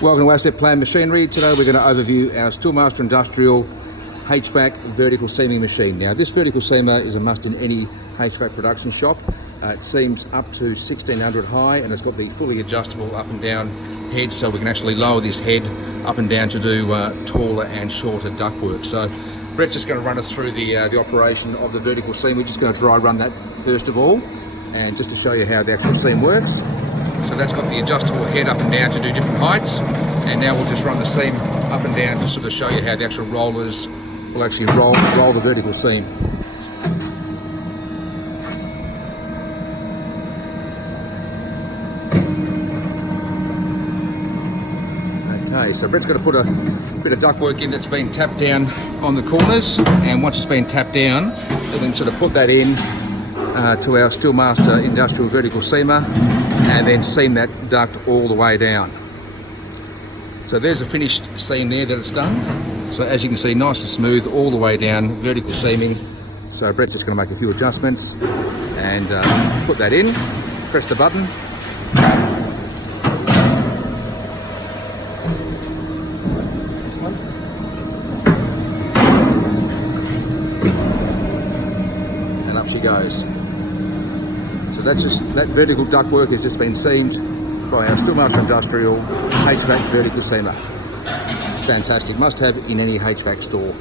Welcome to Asset Plan Machinery. Today we're going to overview our Steelmaster Industrial HVAC vertical seaming machine. Now this vertical seamer is a must in any HVAC production shop. It seams up to 1600 high and it's got the fully adjustable up and down head, so we can actually lower this head up and down to do taller and shorter ductwork. So Brett's just going to run us through the operation of the vertical seam. We're just going to dry run that first of all, and just to show you how the actual seam works. So that's got the adjustable head up and down to do different heights, and now we'll just run the seam up and down to sort of show you how the actual rollers will actually roll the vertical seam. Okay, so Brett's got to put a bit of ductwork in that's been tapped down on the corners, and once it's been tapped down, we'll then sort of put that in to our Steelmaster Industrial Vertical Seamer, and then seam that duct all the way down. So there's a finished seam there that it's done. So as you can see, nice and smooth all the way down, vertical seaming. So Brett's just going to make a few adjustments and put that in, press the button. This one. And up she goes. So that vertical ductwork has just been seamed by our Steelmaster Industrial HVAC vertical seamer. Fantastic, must have in any HVAC store.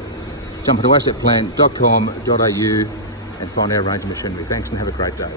Jump into assetplan.com.au and find our range of machinery. Thanks and have a great day.